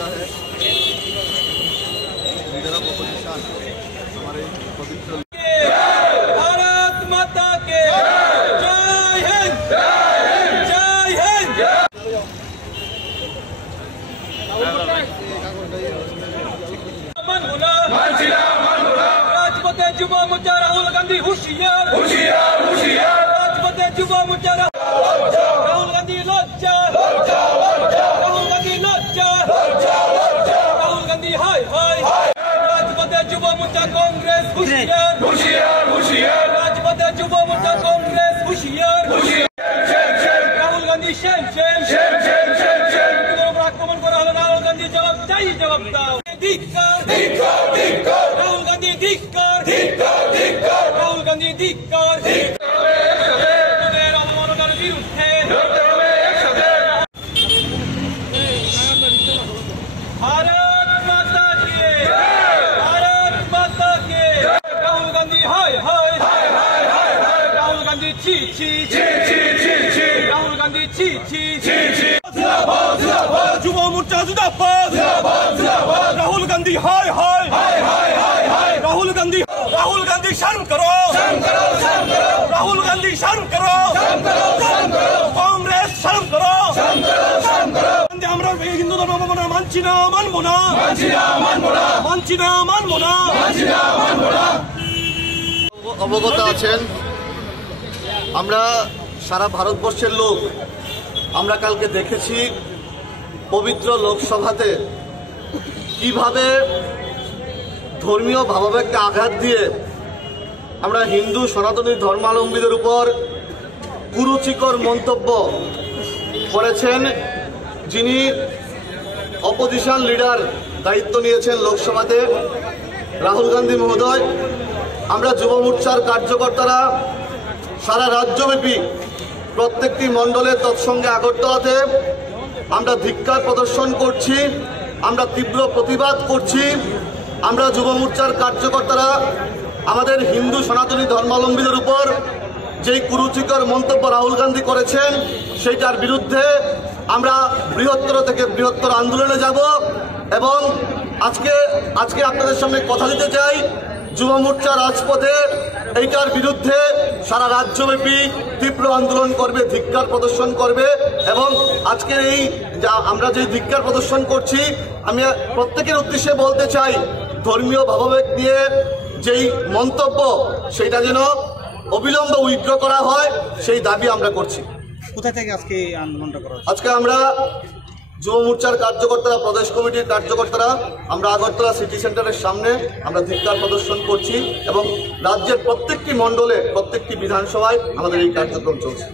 होता है leader of opposition हमारे पवित्र भारत माता के जय हिंद जय हिंद। राजपथे युवा मोर्चा राहुल गांधी होशियार होशियार होशियार। राजपथे युवा मोर्चा राहुल गांधी लज्जा राहुल गांधी लज्जा राहुल गांधी हाय हाय। राजपथे युवा मोर्चा कांग्रेस होशियार होशियार होशियार। राजपथे युवा मोर्चा कांग्रेस होशियार होशियार। Rahul Gandhi Shem Shem Shem Shem Shem Shem. आक्रमण करा হলো রাহুল গান্ধী জবাব চাই জবাব দাও। ধিক্কার ধিক্কার ধিক্কার রাহুল গান্ধী ধিক্কার ধিক্কার ধিক্কার রাহুল গান্ধী ধিক্কার ধিক্কার অবমাননার বিরুদ্ধে লড়তে হবে একসাথে। भारत माता के भारत माता के राहुल गांधी हाय हाय हाय हाय हाय हाय। राहुल गांधी ची ची ची ची ची ची राहुल गांधी ची ची ची ची। जिंदाबाद जिंदाबाद युवा मोर्चा जिंदाबाद जिंदाबाद जिंदाबाद। राहुल गांधी हाय हाय हाय हाय हाय हाय। राहुल गांधी शर्म करो शर्म करो शर्म करो। राहुल गांधी शर्म करो शर्म करो शर्म करो। कांग्रेस शर्म करो शर्म करो शर्म करो। আমরা হিন্দু ধর্ম মানছি না মানবো না মানছি না মানবো না মানছি না মানবো না মানছি না মানবো না। অবগত আছেন আমরা সারা ভারতবর্ষের লোক আমরা কালকে দেখেছি পবিত্র লোকসভাতে কিভাবে ধর্মীয় ভাবাবেগকে আঘাত দিয়ে আমরা হিন্দু সনাতনী ধর্মাবলম্বীদের উপর কুরুচিকর মন্তব্য করেছেন যিনি অপোজিশন লিডার দায়িত্ব নিয়েছেন লোকসভাতে রাহুল গান্ধী মহোদয়। আমরা যুব মোর্চার কার্যকর্তারা সারা রাজ্যব্যাপী প্রত্যেকটি মণ্ডলে তৎসঙ্গে আগরতলাতে আমরা ধিক্কার প্রদর্শন করছি, আমরা তীব্র প্রতিবাদ করছি। আমরা যুব মোর্চার কার্যকর্তারা আমাদের হিন্দু সনাতনী ধর্মাবলম্বীদের উপর যেই কুরুচিকর মন্তব্য রাহুল গান্ধী করেছেন সেইটার বিরুদ্ধে আমরা বৃহত্তর থেকে বৃহত্তর আন্দোলনে যাব এবং আজকে আপনাদের সামনে কথা দিতে চাই যুব মোর্চা রাজপথে এইটার বিরুদ্ধে সারা রাজ্যব্যাপী তীব্র আন্দোলন করবে, ধিক্কার প্রদর্শন করবে। এবং আজকের এই আমরা যে ধিক্কার প্রদর্শন করছি আমি প্রত্যেকের উদ্দেশ্যে বলতে চাই ধর্মীয় ভাবাবেগ নিয়ে যেই মন্তব্য সেইটা যেন অবিলম্বে উইথড্র করা হয় সেই দাবি আমরা করছি। কোথা থেকে আজকে আন্দোলনটা করা হচ্ছে? আজকে আমরা যুব মোর্চার কার্যকর্তারা, প্রদেশ কমিটির কার্যকর্তারা আমরা আগরতলা সিটি সেন্টারের সামনে আমরা ধিক্কার প্রদর্শন করছি এবং রাজ্যের প্রত্যেকটি মণ্ডলে প্রত্যেকটি বিধানসভায় আমাদের এই কার্যক্রম চলছে।